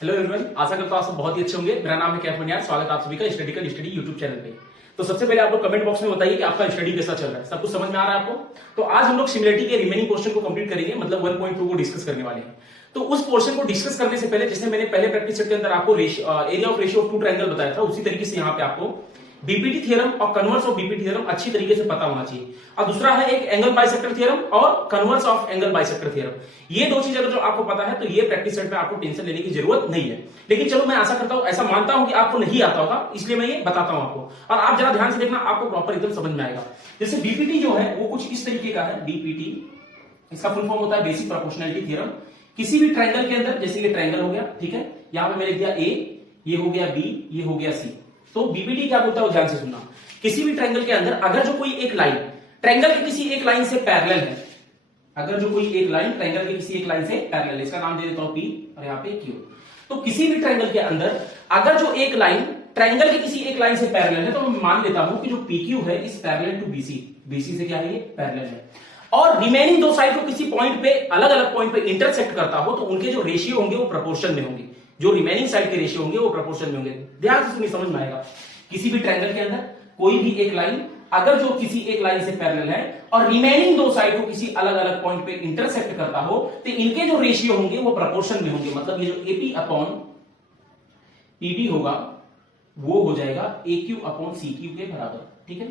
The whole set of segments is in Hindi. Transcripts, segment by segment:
हेलो एवरीवन, आशा करता हूं आप सब बहुत ही अच्छे होंगे। मेरा नाम है कैफ मनियार। स्वागत है आप सभी का स्टडी यूट्यूब चैनल पे। तो सबसे पहले आप लोग कमेंट बॉक्स में बताइए कि आपका स्टडी कैसा चल रहा है, सब कुछ समझ में आ रहा है आपको। तो आज हम लोग सिमिलरिटी के रिमेनिंग पोर्शन को कंप्लीट करेंगे, मतलब 1.2 को डिस्कस करने वाले हैं। तो उस पोर्शन को डिस्कस करने से पहले, जैसे मैंने पहले प्रैक्टिस सेट के अंदर आपको area of ratio of two triangle बताया था, उसी तरीके से यहाँ पे आपको बीपीटी थ्योरम और कन्वर्स ऑफ बीपीटी थ्योरम अच्छी तरीके से पता होना चाहिए। और दूसरा है एक एंगल बाइसेक्टर थ्योरम और converse of angle bisector theorem. ये दो चीज अगर जो आपको पता है तो ये प्रैक्टिस सेट में आपको टेंशन लेने की जरूरत नहीं है। लेकिन चलो, मैं आशा करता हूं, ऐसा मानता हूं कि आपको नहीं आता होगा, इसलिए मैं ये बताता हूं आपको, और आप जरा ध्यान से देखना, आपको प्रॉपर एकदम समझ में आएगा। जैसे बीपीटी जो है वो कुछ इस तरीके का है। बीपीटी इसका फुल फॉर्म होता है बेसिक प्रोपोर्शनलिटी थ्योरम। किसी भी ट्रायंगल के अंदर, जैसे ये ट्रायंगल हो गया, ठीक है, यहां पे मैंने लिख दिया ए, ये हो गया बी, ये हो गया सी। तो बीपीटी क्या बोलता है वो ध्यान से सुनना। किसी भी ट्रायंगल के अंदर अगर जो कोई एक लाइन ट्रायंगल के किसी एक लाइन से पैरेलल है, अगर जो कोई एक लाइन ट्रायंगल के किसी एक लाइन से पैरेलल है, इसका नाम दे देता हूं पी और यहां पे क्यू। तो किसी भी ट्रायंगल के अंदर अगर जो एक लाइन ट्रायंगल के किसी एक लाइन से पैरेलल है, तो मैं मान लेता हूं कि जो पीक्यू है इस पैरेलल टू बीसी, बीसी से क्या है, ये पैरेलल है, और रिमेनिंग दो साइड को किसी पॉइंट पे, अलग अलग पॉइंट पे इंटरसेक्ट करता हो, तो उनके जो रेशियो होंगे वो प्रोपोर्शन में होंगे। जो रिमेनिंग साइड के रेशियो होंगे वो प्रोपोर्शन में होंगे। ध्यान से सुनिए, समझ में आएगा। किसी भी ट्रायंगल के अंदर कोई भी एक लाइन अगर जो किसी एक लाइन से पैरेलल है और रिमेनिंग दो साइड को किसी अलग अलग पॉइंट पे इंटरसेक्ट करता हो, तो इनके जो रेशियो होंगे वो प्रोपोर्शन में होंगे। मतलब ये जो एपी अपॉन पीबी होगा वो हो जाएगा AQ अपॉन CQ के बराबर, ठीक है,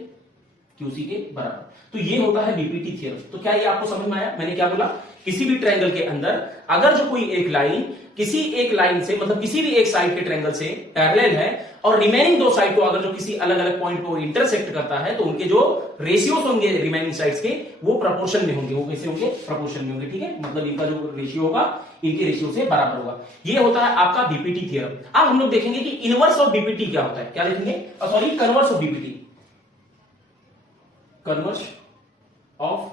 QC के बराबर। तो ये होता है बीपीटी थ्योरम। तो क्या ये आपको समझ में आया? मैंने क्या बोला? किसी भी ट्रायंगल के अंदर अगर जो कोई एक लाइन किसी एक लाइन से, मतलब किसी भी एक साइड के ट्रायंगल से पैरेलल है और रिमेनिंग दो साइड को अगर जो किसी अलग अलग पॉइंट को इंटरसेक्ट करता है, तो उनके जो रेशियोस होंगे रिमेनिंग साइड्स के वो प्रोपोर्शन में होंगे। वो कैसे होंगे? प्रोपोर्शन में होंगे, ठीक है। मतलब इनका जो रेशियो होगा इनके रेशियो से बराबर होगा। ये होता है आपका बीपीटी थ्योरम। अब हम लोग देखेंगे कि इनवर्स ऑफ बीपीटी क्या होता है। क्या देखेंगे? Sorry, converse of BPT. Converse of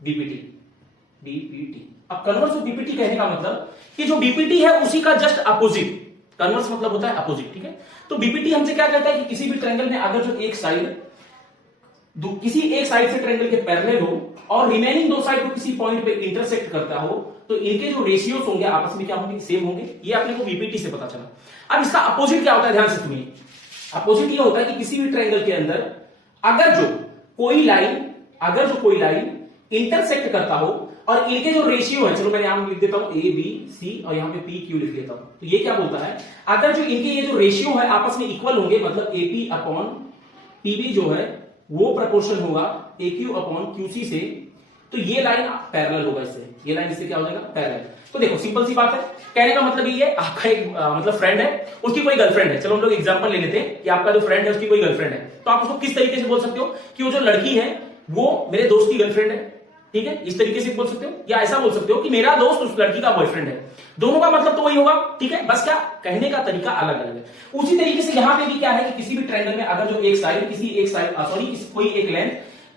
BPT, BPT. अब कन्वर्स ऑफ बीपीटी कहने का मतलब कि जो बीपीटी है उसी का जस्ट अपोजिट। कन्वर्स मतलब होता है अपोजिट, ठीक है। तो बीपीटी हमसे क्या कहता है कि किसी भी ट्रायंगल में अगर जो एक साइड किसी एक साइड से ट्रायंगल के पैरेलल हो और रिमेनिंग दो साइड को किसी पॉइंट पे इंटरसेक्ट करता हो, तो इनके जो रेशियोस होंगे आपस में क्या होंगे? सेम होंगे। ये अपने को बीपीटी से पता चला। अब इसका अपोजिट क्या होता है? ध्यान से सुनिए। अपोजिट ये होता है कि किसी भी ट्रायंगल के अंदर अगर जो कोई लाइन इंटरसेक्ट करता हो और इनके जो रेशियो है, चलो मैं यहां लिख देता हूं ए बी सी और यहां पे पी क्यू लिख देता हूं। तो ये क्या बोलता है? अगर जो इनके ये जो रेशियो है आपस में इक्वल होंगे, मतलब एपी अपॉन पीबी जो है वो प्रोपोर्शन होगा AQ अपॉन QC से, तो ये लाइन पैरेलल होगा इससे। ये लाइन इससे क्या हो जाएगा? पैरेलल। तो देखो, सिंपल सी बात है। कहने का मतलब ये है, आपका एक मतलब फ्रेंड है, उसकी कोई गर्लफ्रेंड है। चलो हम लोग एग्जांपल ले लेते हैं कि आपका जो फ्रेंड है उसकी कोई गर्लफ्रेंड है। तो आप उसको किस तरीके से बोल सकते हो कि वो जो लड़की है वो मेरे दोस्त की गर्लफ्रेंड है, ठीक है। इस तरीके से बोल सकते हो, या ऐसा बोल सकते हो कि मेरा दोस्त उस लड़की का बॉयफ्रेंड है। दोनों का मतलब तो वही होगा, ठीक है, बस क्या कहने का तरीका अलग अलग है। उसी तरीके से यहां पे भी क्या है कि किसी भी ट्रायंगल में अगर जो एक साइड कोई एक लेंथ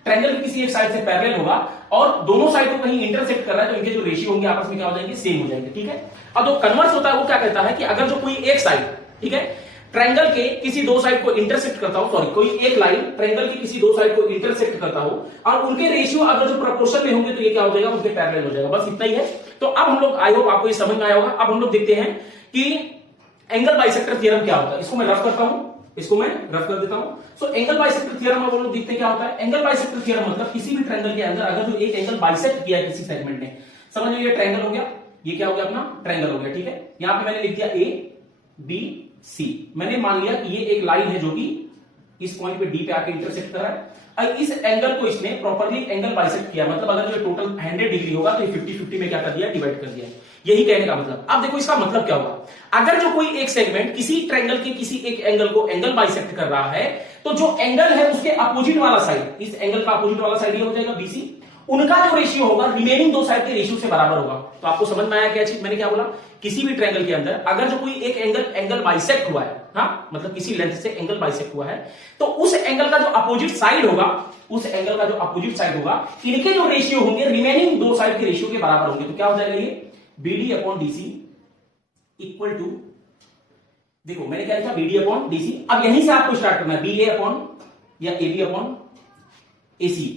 ट्रायंगल की किसी एक साइड से पैरेलल होगा और दोनों साइड को कहीं इंटरसेक्ट कर रहा है, तो इनके जो रेशियो होंगे आपस में क्या हो जाएंगे? सेम हो जाएंगे, ठीक है। अब जो कन्वर्स होता है वो क्या कहता है कि अगर जो कोई एक साइड, ठीक है, ट्रायंगल के किसी दो साइड को इंटरसेक्ट करता हो, सॉरी, कोई एक लाइन ट्रायंगल की किसी दो साइड को इंटरसेक्ट करता हो और उनके रेशियो अगर जो प्रोपोर्शन में होंगे, तो ये क्या हो जाएगा? उनके पैरेलल हो जाएगा। बस इतना ही है। तो अब हम लोग, आई होप आपको ये समझ में आया होगा। अब हम लोग देखते हैं कि एंगल बाइसेक्टर थ्योरम क्या होता है। इसको मैं रफ करता हूं, इसको मैं रफ कर देता हूं। सो एंगल बाइसेक्टर थ्योरम हम लोग देखते हैं क्या होता है। एंगल बाइसेक्टर थ्योरम मतलब किसी भी ट्रायंगल के अंदर अगर जो एक एंगल बाइसेक्ट किया है किसी सेगमेंट ने, समझ लो ये ट्रायंगल हो गया, ये क्या हो गया? अपना ट्रायंगल हो गया, ठीक है। यहां पे मैंने लिख दिया A B C। मैंने मान लिया कि ये एक लाइन है जो कि इस पॉइंट पे D पे आके इंटरसेक्ट कर रहा है। अब इस एंगल को इसने प्रॉपर्ली एंगल बाइसेक्ट किया, मतलब अगर जो टोटल 100 डिग्री होगा तो 50-50 में क्या कर दिया? डिवाइड कर दिया। यही कहने का मतलब। अब देखो इसका मतलब क्या होगा। अगर जो कोई एक सेगमेंट किसी ट्रायंगल के किसी एक एंगल को एंगल बाइसेक्ट कर रहा है, तो जो एंगल है उसके अपोजिट वाला साइड, इस एंगल का अपोजिट वाला साइड ये हो जाएगा BC। उनका जो रेशियो होगा रिमेनिंग दो साइड के रेशियो से बराबर होगा। तो आपको समझ में आया क्या चीज? मैंने क्या बोला? किसी भी ट्रायंगल के अंदर अगर जो कोई एक एंगल बाइसेक्ट हुआ है, हाँ, मतलब किसी लेंथ से एंगल बाइसेक्ट हुआ है, तो उस एंगल का जो अपोजिट साइड होगा, इनके जो रेशियो होंगे रिमेनिंग दो साइड के रेशियो के बराबर होंगे। तो क्या हो जाएगा? ये BD upon DC equal to, देखो मैंने क्या लिखा? BD upon DC। अब यहीं से आपको स्टार्ट करना है, BA अपॉन या AB अपॉन AC।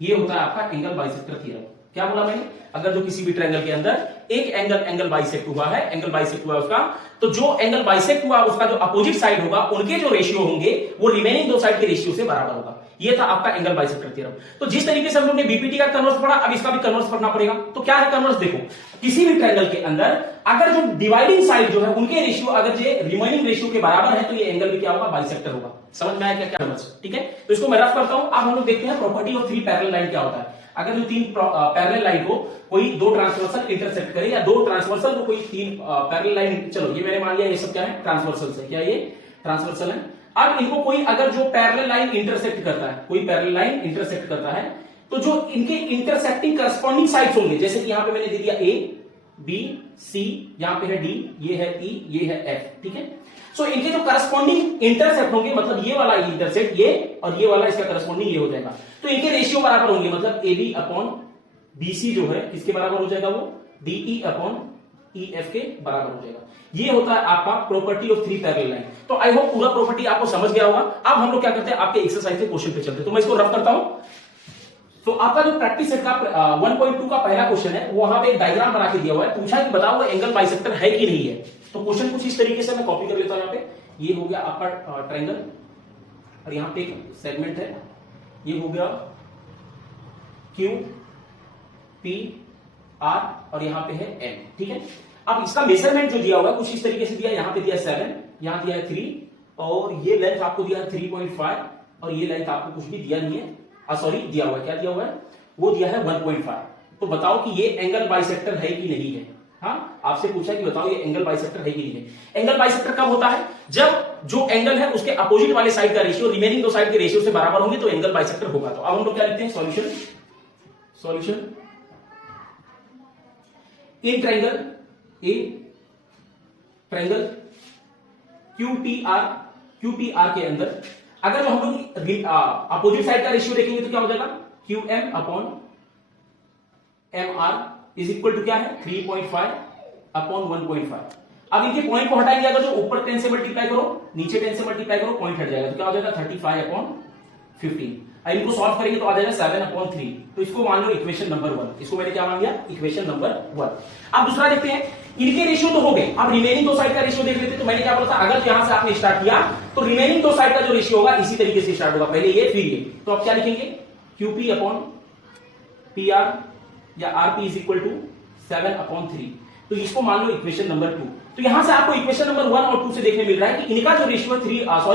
ये होता है आपका एंगल बाइसेक्टर थ्योरम। क्या बोला मैंने? अगर जो किसी भी ट्रायंगल के अंदर एक एंगल बाइसेक्ट हुआ है, एंगल बाइसेक्ट हुआ है उसका, तो जो एंगल बाइसेक्ट हुआ उसका जो अपोजिट साइड होगा उनके जो रेशियो होंगे वो रिमेनिंग दो साइड के रेशियो से बराबर होगा। ये था आपका एंगल बाइसेक्टर थ्योरम। तो जिस तरीके से हम लोग ने बीपीटी का कन्वर्स पढ़ा, अब इसका भी कन्वर्स पढ़ना पड़ेगा। तो क्या है कन्वर्स? देखो, किसी भी ट्रायंगल के अंदर अगर जो डिवाइडिंग साइड जो है उनके रेशियो अगर ये रिमेनिंग रेशियो के बराबर है तो ये एंगल भी क्या होगा? बाइसेक्टर होगा। समझ में आया क्या कन्वर्स? ठीक है, तो इसको मैं रफ करता हूं। अब हम लोग देखते हैं property of three parallel line क्या होता है। अगर जो तीन पैरेलल लाइन को कोई दो ट्रांसवर्सल इंटरसेक्ट करे, या दो ट्रांसवर्सल को कोई तीन पैरेलल लाइन, चलो ये मैंने मान लिया ये सब क्या है? ट्रांसवर्सल है। क्या ये ट्रांसवर्सल है? अब इनको कोई अगर जो पैरेलल लाइन इंटरसेक्ट करता है, कोई पैरेलल लाइन इंटरसेक्ट करता है, तो जो इनके इंटरसेक्टिंग करस्पॉन्डिंग साइड्स होंगे, जैसे कि यहां पे मैंने दे दिया ए बी सी, यहां पे है डी, ये है ई, ये है एफ। ठीक है, सो इनके जो करस्पॉन्डिंग इंटरसेक्ट होंगे, मतलब ये वाला इंटरसेक्ट ये और ये वाला इसका करस्पॉन्डिंग ये हो जाएगा, तो इनके रेशियो बराबर होंगे। मतलब A B upon B C जो है किसके बराबर हो जाएगा? वो डीई अपॉन ई एफ के बराबर हो जाएगा। ये होता है आपका property of three parallel line. तो आई होप पूरा प्रॉपर्टी आपको समझ गया होगा। अब हम लोग क्या करते हैं, आपके एक्सरसाइज के क्वेश्चन पे चलते हैं। तो मैं इसको रफ करता हूं। तो आपका जो प्रैक्टिस सेट का 1.2 का पहला क्वेश्चन है, वहां पे एक डायग्राम बना के दिया हुआ है, पूछा कि बताओ वो एंगल बाइसेक्टर है कि नहीं है। तो क्वेश्चन कुछ इस तरीके से मैं कॉपी कर लेता हूं। यहाँ पे ये हो गया आपका ट्रायंगल, और यहाँ पे एक सेगमेंट है, ये हो गया क्यू पी आर, और यहाँ पे है एम। ठीक है, अब इसका मेजरमेंट जो दिया हुआ है कुछ इस तरीके से दिया है। यहाँ पे दिया है 7, यहाँ दिया है 3, और ये लेंथ आपको दिया है 3.5, और ये लेंथ आपको कुछ भी दिया नहीं है, सॉरी दिया हुआ है, क्या दिया हुआ है? वो दिया है 1.5। तो बताओ कि ये एंगल बाइसेक्टर है कि नहीं है। हाँ, आपसे पूछा कि बताओ ये एंगल बाइसेक्टर है कि नहीं है। एंगल बाइसेक्टर कब होता है? जब जो एंगल है उसके अपोजिट वाले साइड का रेशियो रिमेनिंग दो साइड के रेशियो से बराबर होंगे तो एंगल बाइसेक्टर होगा। तो अब हम लोग क्या लिखते हैं? Solution in triangle A triangle QPR के अंदर अगर जो हम लोग अपोजिट साइड का रेशियो देखेंगे तो क्या हो जाएगा? Q M upon M R is equal to क्या है? 3.5 अपॉन 1.5। अब इनके पॉइंट को हटाएंगे, अगर जो ऊपर 10 से मल्टीप्लाई करो, नीचे 10 से मल्टीप्लाई करो, पॉइंट हट जाएगा, तो क्या हो जाएगा? 35 अपॉन 15। अब इनको सॉल्व करेंगे तो आ जाएगा 7 अपॉन 3। तो इसको मान लो इक्वेशन नंबर 1। इसको मैंने क्या मान लिया? Equation number 1। अब दूसरा देखते हैं, इनके रेशियो तो हो गए, अब रिमेनिंग दो साइड का रेशियो देख लेते हैं। तो मैंने क्या बोला था, अगर यहां से आपने स्टार्ट किया तो रिमेनिंग दो साइड का जो रेशियो होगा इसी तरीके से स्टार्ट होगा, पहले ये फिर ये। तो आप क्या लिखेंगे? क्यूपी अपॉन पी आर या RP is equal to 7 upon 3। तो इसको मान लो इक्वेशन नंबर 2। तो यहां से आपको इक्वेशन नंबर 1 और 2 से देखने मिल रहा है कि इनका जो रेशियो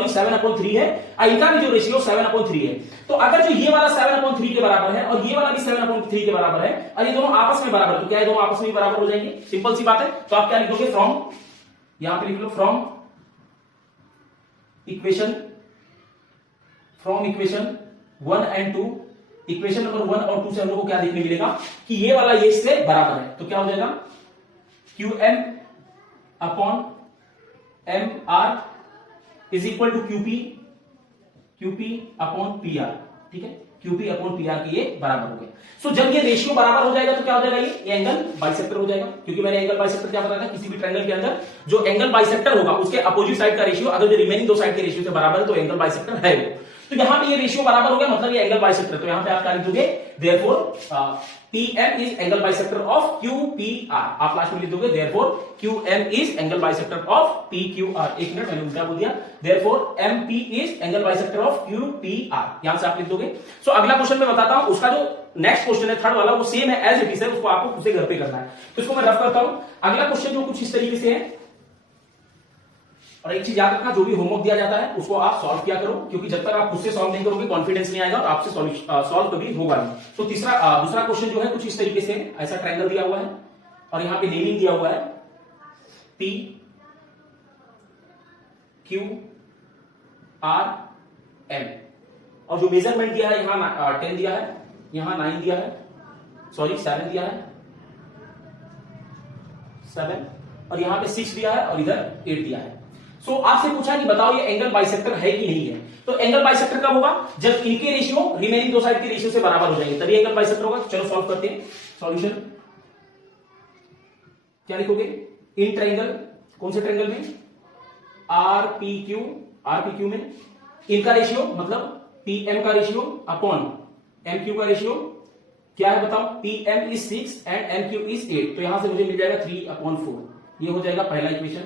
7 अपॉन 3 है, इनका भी जो रेशियो 7 अपॉन 3 है। तो अगर जो ये वाला 7 अपॉन 3 के बराबर है और ये वाला भी 7 अपॉन 3 के बराबर है, और ये दोनों आपस में बराबर, तो क्या ये दोनों आपस में बराबर हो जाएंगे? सिंपल सी बात है। तो आप क्या लिख दोगे? फ्रॉम, यहां पे लिख लो from equation 1 and 2, equation number 1 और 2 से हम लोग को क्या देखने मिलेगा कि ये वाला ये इससे बराबर है। तो क्या हो जाएगा? Q M upon M R is equal to QP upon P R. ठीक है, क्यूपी अपॉन पी आर के ये बराबर हो गए। सो जब ये रेशियो बराबर हो जाएगा तो क्या हो जाएगा? ये एंगल बाइसेक्टर हो जाएगा, क्योंकि मैंने एंगल बाइसेक्टर क्या बताया था, किसी भी ट्रायंगल के अंदर जो एंगल बाइसेक्टर होगा उसके अपोजिट साइड का रेशियो अगर जो रिमेनिंग दो साइड के रेशियो से बराबर है तो एंगल बाइसेक्टर है वो। तो यहां पे ये रेशियो बराबर हो गया, मतलब ये एंगल बाइसेक्टर। तो यहां पे आप क्या लिख दोगे? Therefore PM is angle bisector of QPR। आप लास्ट में लिख दोगे therefore QM is angle bisector of PQR। एक मिनट, मैंने उल्टा बोल दिया। Therefore MP is angle bisector of QPR। यहां से आप लिख दोगे। सो अगला क्वेश्चन मैं बताता हूं, उसका जो नेक्स्ट क्वेश्चन है थर्ड वाला, वो सेम है एज इट इज है, उसको आपको खुद से घर पे करना है। तो इसको मैं रफ करता हूं। अगला क्वेश्चन जो कुछ इस तरीके से है, और एक चीज याद रखना, जो भी होमवर्क दिया जाता है उसको आप सॉल्व किया करो, क्योंकि जब तक आप खुद से सॉल्व नहीं करोगे कॉन्फिडेंस नहीं आएगा और आपसे सॉल्व कभी होगा नहीं। तो दूसरा क्वेश्चन जो है कुछ इस तरीके से, ऐसा ट्रायंगल दिया हुआ है और यहां पे नेमिंग दिया हुआ है P Q R M, और जो मेजरमेंट दिया है यहां 10 दिया है, यहां 9 दिया है, सॉरी 7 दिया है, 7, और यहां पे 6 दिया है और इधर 8 दिया है। सो आपसे पूछा कि बताओ ये एंगल बाइसेक्टर है कि नहीं है। तो एंगल बाइसेक्टर कब होगा? जब इनके रेशियो रिमेनिंग दो साइड के रेशियो से बराबर हो जाएंगे, तभी एंगल बाइसेक्टर होगा। चलो सॉल्व करते हैं। सॉल्यूशन क्या लिखोगे? इन ट्रायंगल, कौन से ट्रायंगल में? आरपीक्यू में इनका रेशियो मतलब पीएम का रेशियो अपॉन एमक्यू का रेशियो क्या है बताओ, Pm is 6 and Nq is 8, तो यहां से मुझे मिल जाएगा 3/4, ये हो जाएगा पहला इक्वेशन।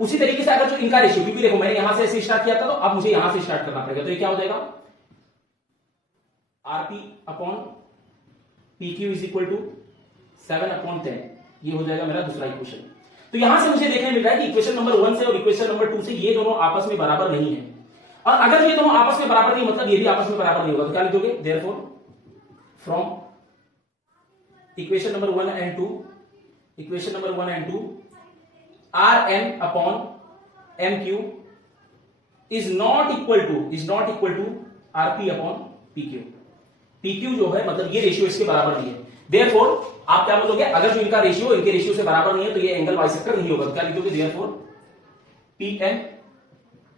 उसी तरीके से अगर जो इनका रेशियो, क्योंकि देखो मैंने यहां से ऐसे स्टार्ट किया था, तो अब मुझे यहां से स्टार्ट करना पड़ेगा, तो ये क्या हो जाएगा, Rp/PQ इज इक्वल टू 7/10, ये हो जाएगा मेरा दूसरा इक्वेशन। तो यहां से मुझे देखने मिल रहा है कि इक्वेशन नंबर 1 से और इक्वेशन नंबर 2 से ये दोनों आपस में बराबर नहीं है, और अगर ये दोनों आपस में बराबर नहीं मतलब ये भी आपस में बराबर नहीं होगा, तो क्या लिखोगे, therefore from equation number 1 and 2, equation number 1 and 2, Rn/MQ is not equal to Rp/PQ। PQ जो है मतलब ये रेशियो इसके बराबर नहीं है, देयरफॉर आप क्या बोलोगे, अगर जो इनका रेशियो इनके रेशियो से बराबर नहीं है तो ये एंगल बाइसेक्टर नहीं होगा, तो क्या लिखोगे, therefore Pn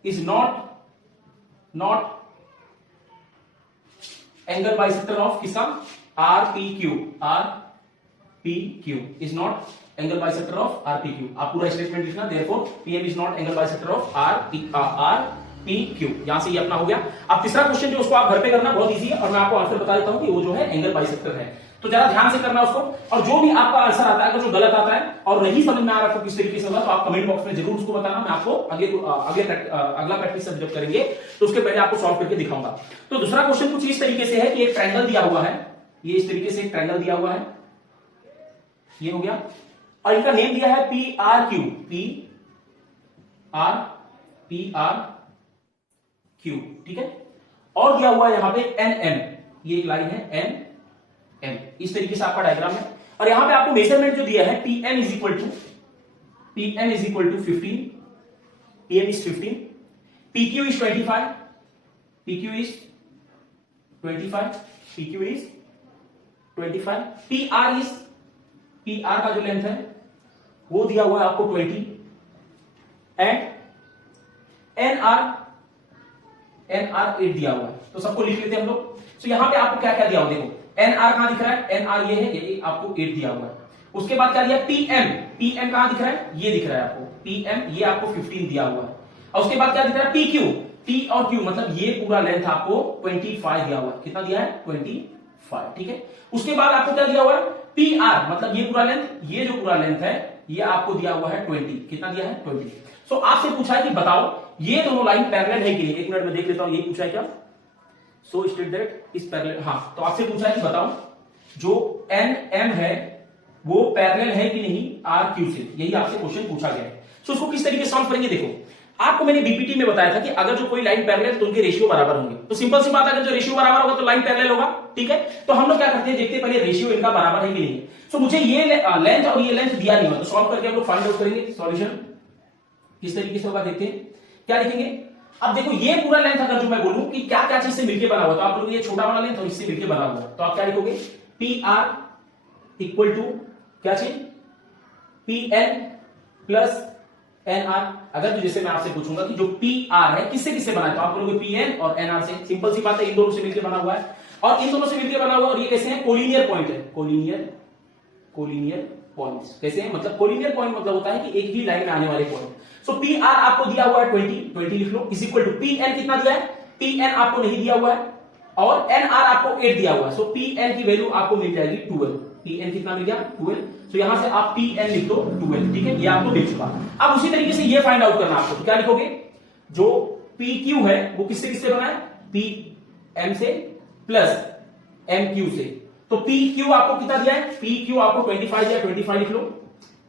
is naught angle bisector of किसका, RPQ is naught angle bisector of RPQ। आप पूरा स्टेटमेंट लिखना, therefore Pm is naught angle bisector of RPQ। यहां से ये अपना हो गया। अब तीसरा क्वेश्चन जो उसको आप घर पे करना, बहुत इजी है, और मैं आपको आंसर बता देता हूं कि वो जो है एंगल बाइसेक्टर है, तो जरा ध्यान से करना उसको, और जो भी आपका आंसर आता है, अगर जो गलत आता है और नहीं समझ में आ रहा है किस तरीके से होगा, तो आप कमेंट बॉक्स में जरूर उसको बताना, मैं आपको अगला प्रैक्टिस जब करेंगे तो उसके पहले आपको सॉल्व करके दिखाऊंगा। तो दूसरा क्वेश्चन कुछ इस तरीके से है कि एक ट्रायंगल दिया हुआ है, ये इस तरीके से एक ट्रायंगल दिया हुआ है, ये हो गया, और इनका नेम दिया है PRQ, ठीक है, और दिया हुआ है यहां पे NM, ये एक लाइन है NM, इस तरीके से आपका डायग्राम है, और यहां पे आपको मेजरमेंट जो दिया है Pm is equal to 15, Pm is 15, PQ is 25, PR का जो लेंथ है वो दिया हुआ है आपको 20, एंड NR 8 दिया हुआ है, तो सबको लिख लेते हैं हम लोग। तो यहां पे आपको क्या क्या दिया हुआ, देखो NR कहां दिख रहा है, NR ये है, ये आपको 8 दिया हुआ है। उसके बाद क्या दिया, PM कहां दिख रहा है, ये दिख रहा है आपको PM, ये आपको 15 दिया हुआ है। और उसके बाद क्या दिख रहा है, PQ, P और Q मतलब ये पूरा लेंथ आपको 25 दिया हुआ है, कितना दिया है, 25, ठीक है। उसके बाद आपको क्या दिया हुआ है, PR मतलब ये पूरा लेंथ, ये जो पूरा लेंथ है ये आपको दिया हुआ है 20, कितना दिया है, 20। सो आपसे पूछा है कि बताओ ये दोनों लाइन पैरेलल है कि नहीं, एक मिनट में देख लेता हूं, ये पूछा है क्या, सो स्टेट दैट इज पैरेलल, हाँ, तो आपसे पूछा है कि बताओ जो NM है वो पैरेलल है कि नहीं RQ से, यही आपसे क्वेश्चन पूछा गया है। सो उसको किस तरीके से सॉल्व करेंगे, देखो आपको मैंने बीपीटी में बताया था कि अगर जो कोई लाइन पैरेलल तो उनके रेशियो बराबर होंगे, तो सिंपल सी बात है, अगर जो रेशियो बराबर होगा तो लाइन पैरेलल होगा, ठीक है। तो हम लोग क्या करते हैं, देखते हैं पहले रेशियो इनका बराबर है कि नहीं। सो मुझे ये लेंथ और ये लेंथ दिया नहीं हुआ, तो सॉल्व करके हम लोग फाइंड आउट करेंगे सॉल्यूशन किस तरीके से होगा, देखते हैं क्या लिखेंगे। अब देखो ये पूरा लेंथ अगर जो मैं बोलूं कि क्या क्या चीज से मिलकर बना हुआ, तो आप लोग ये छोटा वाला लेंथ और इससे मिलकर बना हुआ, तो आप क्या लिखोगे, PR इक्वल टू क्या चीज, PN प्लस NR। अगर तो जैसे मैं आपसे पूछूंगा कि जो PR है किससे किससे बना है, तो आप बोलोगे PN और NR से, सिंपल सी बात है, इन दोनों से मिलकर बना हुआ है, और इन दोनों से मिलकर बना हुआ है, और ये कैसे है, कोलिनियर पॉइंट है, कोलिनियर पॉइंट्स कैसे है, मतलब कोलिनियर पॉइंट मतलब होता है कि एक ही लाइन में आने वाले पॉइंट। सो PR आपको दिया हुआ है 20 लिख लो, इज इक्वल टू PN कितना दिया है, PN आपको नहीं दिया हुआ है, और NR आपको 8 दिया हुआ है। सो PN की वैल्यू आपको मिल जाएगी 12, PN कितना मिल गया, 12। तो यहां से आप PN लिख दो 12, ठीक है, ये आपको मिल चुका। अब उसी तरीके से ये फाइंड आउट करना आपको, तो क्या लिखोगे, जो PQ है वो किससे किससे बना है, PM से प्लस MQ से, तो PQ आपको कितना दिया है, PQ आपको 25 दिया, 25 लिख लो,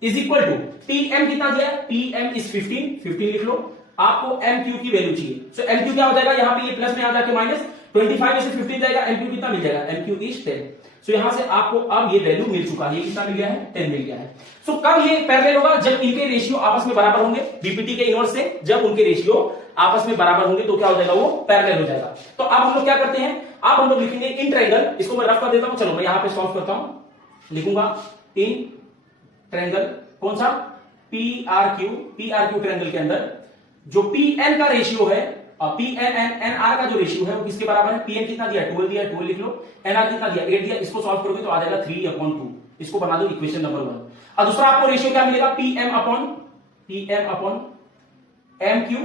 इज इक्वल टू PM कितना दिया है, PM इज 15 लिख लो, आपको MQ की वैल्यू चाहिए। सो MQ क्या हो जाएगा, यहां पे ये प्लस में आ जाके माइनस, 25 में से 15 जाएगा, MQ कितना मिल जाएगा, MQ इज 10। सो यहां से आपको अब ये वैल्यू मिल चुका है, ये कितना मिल गया है, 10 मिल गया है। सो कब ये पैरेलल होगा, जब इनके रेशियो आपस में बराबर होंगे, बीपीटी के इनवर्स से जब उनके रेशियो आपस में बराबर होंगे तो क्या हो जाएगा, वो पैरेलल हो जाएगा। तो अब हम लोग क्या करते हैं, अब हम लोग लिखेंगे इन ट्रायंगल, इसको मैं रफ कर देता हूं, चलो मैं यहां पे सॉल्व करता हूं, लिखूंगा इन ट्रायंगल, कौन सा, PRQ ट्रायंगल के अंदर जो PN का रेशियो है, PN एंड NR का जो रेशियो है वो किसके बराबर है, PN कितना दिया, 12 दिया, 12 लिख लो, NR कितना दिया, 8 दिया, इसको सॉल्व करोगे तो आ जाएगा 3/2, इसको बना दो इक्वेशन नंबर 1। और दूसरा आपको रेशियो क्या मिलेगा, PM अपॉन MQ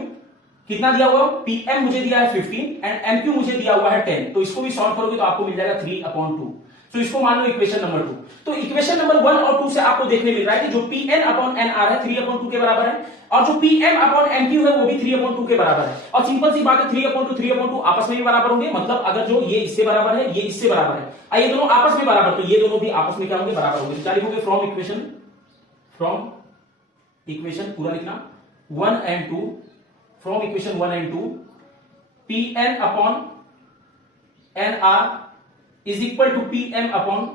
कितना दिया हुआ, PM मुझे दिया है 15 एंड MQ मुझे दिया हुआ है 10, तो इसको भी सॉल्व करोगे तो आपको मिल जाएगा 3/2। तो इसको मान लो इक्वेशन नंबर 2। तो इक्वेशन नंबर 1 और 2 से आपको देखने मिल रहा है कि जो Pn अपॉन nr है 3/2 के बराबर है, और जो Pm अपॉन nq है वो भी 3/2 के बराबर है। और सिंपल सी बात है 3/2 आपस में भी बराबर होंगे, मतलब अगर जो ये इससे बराबर है ये इससे बराबर है, ये दोनों आपस में बराबर, तो ये दोनों भी आपस में क्या होंगे, बराबर होंगे। क्या लिखोगे, फ्रॉम इक्वेशन पूरा लिखना 1 and 2, from equation 1 and 2 Pn upon nr is equal to Pm upon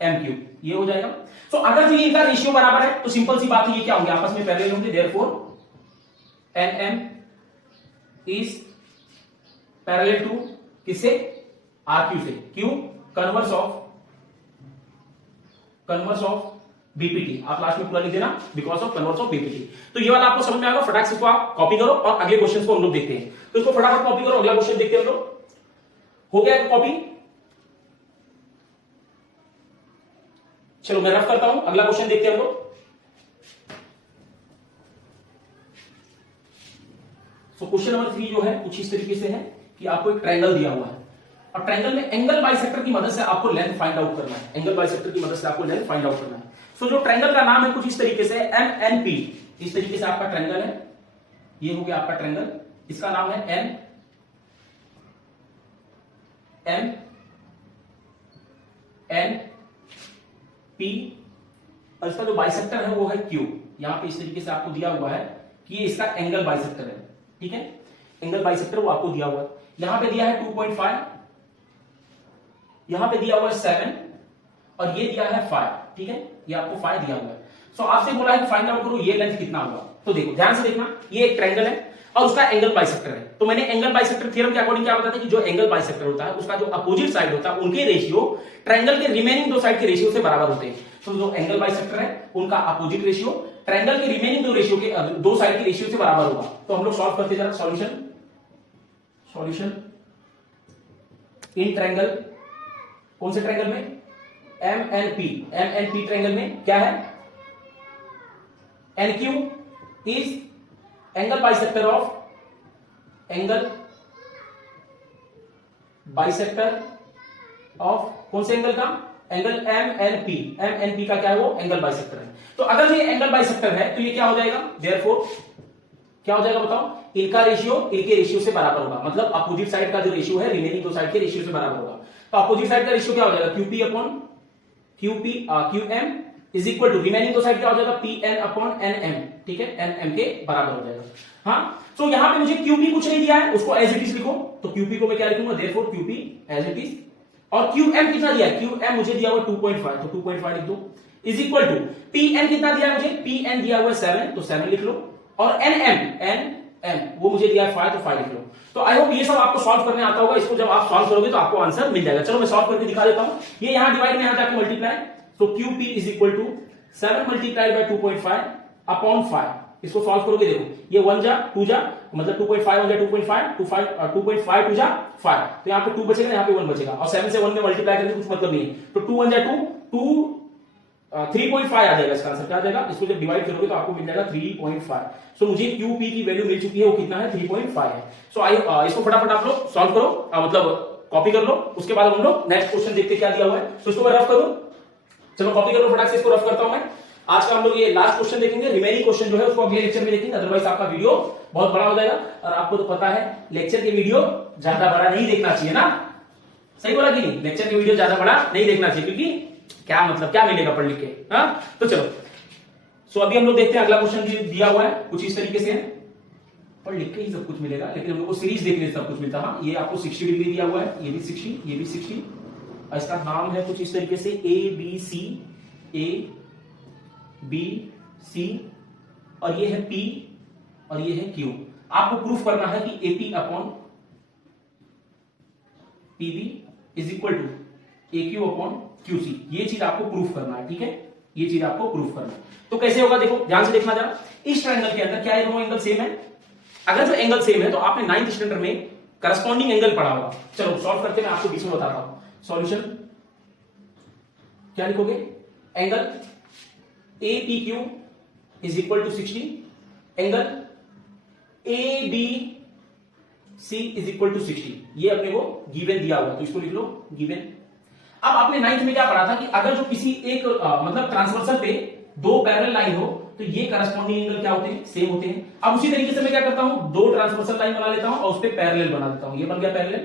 mq, ये हो जाएगा। तो अगर जो इनका रेशियो बराबर है तो सिंपल सी बात है ये क्या होंगे, आपस में पैरेलल होंगे, therefore nm is parallel to किससे, rq से, क्यों, कन्वर्स ऑफ बीपीटी। आप लास्ट में पूरा लिख देना, because of converse of BPT. तो ये वाला आपको समझ में आएगा, फटाक से इसको आप कॉपी करो और अगले क्वेश्चन को हम लोग देखते हैं। तो इसको फटाफट कॉपी करो, अगला क्वेश्चन देखते हैं हम लोग। हो गया कॉपी, चलो मैं रफ करता हूं, अगला क्वेश्चन देखते हैं हम लोग। सो क्वेश्चन नंबर 3 जो है कुछ इस तरीके से है कि आपको एक ट्रायंगल दिया हुआ है, और ट्रायंगल में एंगल बाइसेक्टर की मदद से आपको लेंथ फाइंड आउट करना है, एंगल बाइसेक्टर की मदद से आपको लेंथ फाइंड आउट करना है। सो जो ट्रायंगल का नाम है कुछ इस तरीके से MNP, इस तरीके से आपका ट्रायंगल है, ये हो गया आपका ट्रायंगल, इसका नाम है MNP, और इसका जो बाइसेक्टर है वो है Q। यहां पे इस तरीके से आपको दिया हुआ है कि ये इसका एंगल बाइसेक्टर है, ठीक है, एंगल बाइसेक्टर वो आपको दिया हुआ है। यहां पे दिया है 2.5, यहां पे दिया हुआ है 7, और ये दिया है 5, ठीक है, ये आपको 5 दिया हुआ है। सो आपसे बोला है कि फाइंड आउट करो ये लेंथ कितना हुआ। तो देखो ध्यान से देखना, ये एक ट्रायंगल है और उसका एंगल बाइसेक्टर है। तो मैंने एंगल बाइसेक्टर थ्योरम के अकॉर्डिंग क्या बताया कि जो एंगल बाइसेक्टर होता है उसका जो अपोजिट साइड होता है उनके रेशियो ट्रायंगल के रिमेनिंग दो साइड के रेशियो से बराबर होते हैं। तो जो एंगल बाइसेक्टर है उनका अपोजिट रेशियो ट्रायंगल के रिमेनिंग दो रेशियो के दो साइड के रेशियो से बराबर होगा। तो हम लोग सॉल्व करते जरा, सॉल्यूशन इन ट्रायंगल, कौन से ट्रायंगल में, MNP ट्रायंगल में क्या है, NQ is angle bisector of कौन से एंगल का, एंगल MNP का क्या है वो एंगल बाइसेक्टर है। तो अगर ये एंगल बाइसेक्टर है तो ये क्या हो जाएगा, देयरफॉर क्या हो जाएगा बताओ, इनका रेशियो इनके रेशियो से बराबर होगा, मतलब अपोजिट साइड का जो रेशियो है रिमेनिंग दो साइड के रेशियो से बराबर होगा। तो अपोजिट साइड का रेशियो क्या हो जाएगा, QM is equal to remaining दो साइड क्या हो जाएगा, PN अपॉन NM, ठीक है, NM के बराबर हो जाएगा। हाँ, तो यहां पे मुझे QP कुछ नहीं दिया है, उसको एज इट इज लिखो। तो QP को मैं क्या लिखूंगा, therefore QP as it is, और QM कितना दिया है, QM मुझे दिया हुआ 2.5, तो 2.5 लिख दो, इज इक्वल टू PN कितना दिया है मुझे, PN दिया हुआ 7, तो 7 लिख लो, और NM वो मुझे दिया है 5, तो 5 लिख लो। तो आई होप ये सब आपको सॉल्व करने आता होगा, इसको जब आप सॉल्व करोगे तो आपको आंसर मिल जाएगा। चलो मैं सॉल्व करके दिखा देता हूं, ये यहां डिवाइड में यहां जाके मल्टीप्लाई, तो QP is equal to 7 multiplied by 2.5 upon 5, इसको सॉल्व करोगे देखो, ये 1 जा 2 जा, मतलब 2.5 1 जा 2.5 2.5 2 जा 5, तो यहाँ पे 2 बचेगा, यहाँ पे 1 बचेगा, और 7 से 1 में मल्टीप्लाई करके कुछ मतलब नहीं है, तो 2 1 जा 2 3.5 आ जाएगा इसका आंसर, क्या आ जाएगा, इसको जब डिवाइड करोगे तो आपको मिल जाएगा 3.5। सो मुझे QP की वैल्यू मिल चुकी है, वो कितना है, 3.5 है। सो इसको फटाफट आप लोग सॉल्व करो, मतलब कॉपी कर लो, उसके बाद हम लोग नेक्स्ट क्वेश्चन देखते क्या दिया हुआ है। तो इसको मैं रफ करूं, चलो कॉपी करो फटाक से, इसको रफ करता हूं मैं। आज का हम लोग ये लास्ट क्वेश्चन देखेंगे, रिमेनिंग क्वेश्चन जो है उसको अगले लेक्चर में देखेंगे, अदरवाइज आपका वीडियो बहुत बड़ा हो जाएगा। और आपको तो पता है लेक्चर के वीडियो ज्यादा बड़ा नहीं देखना चाहिए ना, सही बोला कि नहीं, लेक्चर के वीडियो ज्यादा बड़ा नहीं देखना चाहिए, क्योंकि क्या मतलब क्या मिलेगा पढ़ लिख के, हाँ। तो चलो, सो अभी हम लोग देखते हैं अगला क्वेश्चन दिया हुआ है कुछ इस तरीके से, पढ़ लिख के ही सब कुछ मिलेगा, लेकिन हम लोग को सीरीज देखने से सब कुछ मिलता है। हाँ, ये आपको 60 डिग्री दिया हुआ है, ये भी 60, ये भी 60, इसका नाम है कुछ इस तरीके से A B C, और ये है P और ये है Q। आपको प्रूफ करना है कि AP upon PB is equal to AQ upon QC, ये चीज आपको प्रूफ करना है, ठीक है, ये चीज आपको प्रूफ करना है। तो कैसे होगा देखो, ध्यान से देखना जरा, इस ट्रायंगल के अंदर क्या है, दोनों एंगल सेम है। अगर जो एंगल सेम है तो आपने 9th स्टैंडर्ड में करस्पॉन्डिंग एंगल पढ़ा होगा। चलो सॉल्व करते मैं आपको बीच में बताता हूं। सॉल्यूशन क्या लिखोगे, angle APQ is equal to 60, angle ABC is equal to 60, ये अपने को गिवन दिया हुआ, तो इसको लिख लो गिवन। अब आपने 9th में क्या पढ़ा था कि अगर जो किसी एक मतलब ट्रांसवर्सल पे दो पैरेलल लाइन हो तो ये करस्पॉन्डिंग एंगल क्या होते हैं, सेम होते हैं। अब उसी तरीके से मैं क्या करता हूं, दो ट्रांसवर्सल लाइन बना लेता हूं और उस पे पैरेलल बना देता हूं, ये बन गया पैरेलल।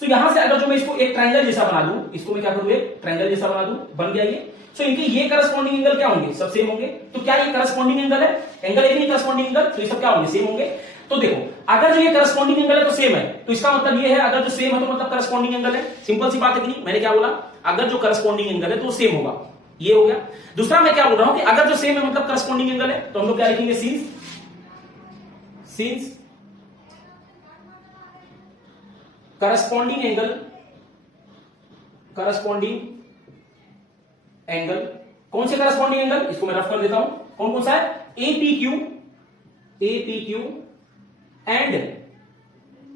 सो यहां से अगर जो मैं इसको एक ट्रायंगल जैसा बना दूं, इसको मैं क्या करूं, एक ट्रायंगल जैसा बना दूं, बन गया ये। सो इनके ये करस्पॉन्डिंग एंगल क्या होंगे, सब सेम होंगे। तो क्या ये करस्पॉन्डिंग एंगल है, एंगल है नहीं करस्पॉन्डिंग एंगल, तो ये सब क्या होंगे, सेम होंगे। तो देखो अगर जो ये करस्पॉन्डिंग एंगल है तो सेम है, तो इसका मतलब ये है अगर जो सेम है तो मतलब करस्पॉन्डिंग एंगल है। सिंपल सी बात है कि नहीं, मैंने क्या बोला, अगर जो करस्पॉन्डिंग एंगल है तो सेम होगा, ये हो गया। दूसरा मैं क्या बोल रहा हूं कि अगर जो सेम है मतलब करस्पॉन्डिंग एंगल है, तो हम लोग क्या लिखेंगे, सिंस करस्पॉन्डिंग एंगल कौन से करस्पॉन्डिंग एंगल, इसको मैं रफ कर देता हूं, कौन कौन सा है, एपीक्यू and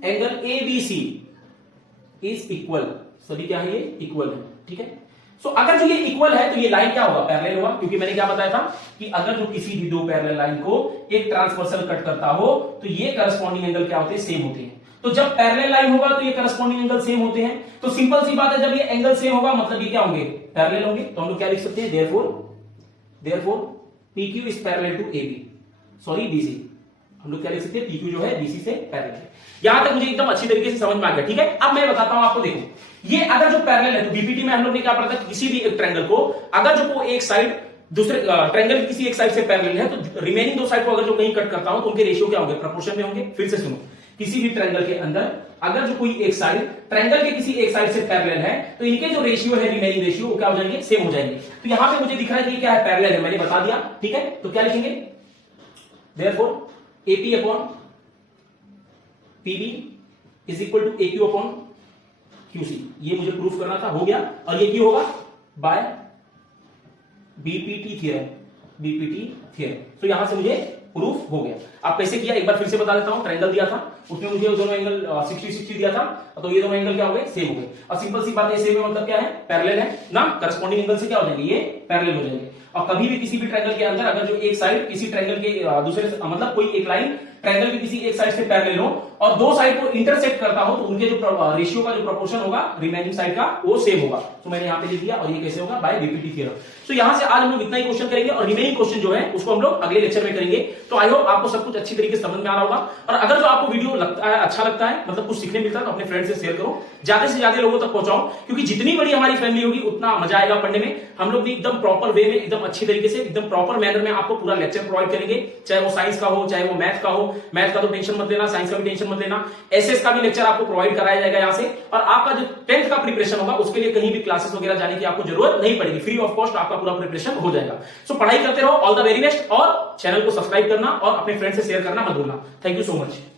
angle ABC is equal, सभी क्या है, ये इक्वल है, ठीक है। सो अगर जो ये इक्वल है तो ये लाइन क्या होगा, पैरेलल होगा, क्योंकि मैंने क्या बताया था कि अगर जो किसी भी दो पैरेलल लाइन को एक ट्रांसवर्सल कट करता हो तो ये करस्पॉन्डिंग एंगल क्या होते हैं, सेम होते हैं। तो जब पैरेलल लाइन होगा तो ये करस्पॉन्डिंग एंगल सेम होते हैं। तो सिंपल सी बात है, जब ये एंगल सेम होगा मतलब ये क्या होंगे, पैरेलल होंगे। तो हम लोग क्या लिख सकते हैं, therefore PQ is parallel to AB, sorry BC। हम लोग क्या लिख सकते हैं, PQ जो है BC से पैरेलल है। यहां तक मुझे एकदम अच्छी तरीके से समझ में आ गया, ठीक है। अब मैं बताता हूं आपको, देखो ये अगर जो पैरेलल है तो बीपीटी में हम लोग ने क्या पढ़ा था, किसी भी एक ट्रायंगल को अगर जो को एक साइड दूसरे ट्रायंगल की किसी एक साइड से पैरेलल है तो रिमेनिंग दो साइड को अगर जो कहीं कट करता हूं तो उनके रेशियो क्या होंगे, प्रोपोर्शन में होंगे। फिर से सुनो, किसी भी ट्रायंगल के अंदर अगर जो कोई एक साइड ट्रायंगल के किसी एक साइड से पैरेलल है तो इनके जो रेशियो है, रिमेनिंग रेशियो, वो क्या हो जाएंगे, सेम हो जाएंगे। तो यहां पे मुझे दिख रहा है कि क्या है, पैरेलल है, मैंने बता दिया, ठीक है। तो क्या लिखेंगे, therefore AP upon PB is equal to AQ upon QC, ये मुझे प्रूफ करना था, हो गया। और ये क्यों होगा, बाय बीपीटी थ्योरम। तो यहां से मुझे प्रूफ हो गया। आप कैसे किया एक बार फिर से बता देता हूं, ट्रायंगल दिया था, उसमें मुझे दोनों एंगल 60-60 दिया था, तो ये दोनों एंगल क्या हो गए, सेम हो गए। और सिंपल सी बात है, सेम है मतलब क्या है, पैरेलल है ना, करस्पॉन्डिंग एंगल से क्या हो जाएंगे, ये पैरेलल हो जाएंगे। और कभी भी किसी भी ट्रायंगल के अंदर अगर जो एक साइड किसी ट्रायंगल के दूसरे मतलब कोई एक लाइन ट्रायंगल की किसी एक साइड से पैरेलल हो और दो साइड को इंटरसेक्ट करता हो तो उनके जो रेशियो का जो प्रोपोर्शन होगा रिमेनिंग साइड का वो सेम होगा। तो मैंने यहां पे लिख दिया, और ये कैसे होगा, बाय बीपीटी थ्योरम। तो यहां से आज हम लोग इतना ही क्वेश्चन करेंगे और रिमेनिंग क्वेश्चन जो है उसको हम लोग अगले लेक्चर में करेंगे। तो आई होप आपको सब कुछ अच्छी तरीके से समझ में आ रहा होगा। और अगर जो आपको वीडियो लगता है, अच्छा लगता है, मतलब कुछ सीखने मिलता है, तो अपने फ्रेंड से शेयर करो, ज्यादा से ज्यादा लोगों तक पहुंचाओ, क्योंकि जितनी बड़ी हमारी फैमिली होगी उतना मजा आएगा पढ़ने में। हम लोग भी एकदम प्रॉपर वे में, एकदम अच्छी तरीके से, एकदम प्रॉपर मैनर में आपको पूरा लेक्चर प्रोवाइड करेंगे, चाहे वो साइंस का हो, चाहे वो मैथ का हो। मैथ का तो टेंशन मत लेना, साइंस का भी टेंशन मत लेना, एसएस का भी लेक्चर आपको प्रोवाइड कराया जाएगा यहां से। और आपका जो 10th का प्रिपरेशन होगा उसके लिए कहीं भी क्लासेस वगैरह जाने की आपको जरूरत नहीं पड़ेगी, फ्री ऑफ कॉस्ट आपका पूरा प्रिपरेशन हो जाएगा। सो पढ़ाई करते रहो, ऑल द वेरी बेस्ट। और चैनल को सब्सक्राइब करना और अपने फ्रेंड से शेयर करना मत भूलना। Thank you so much.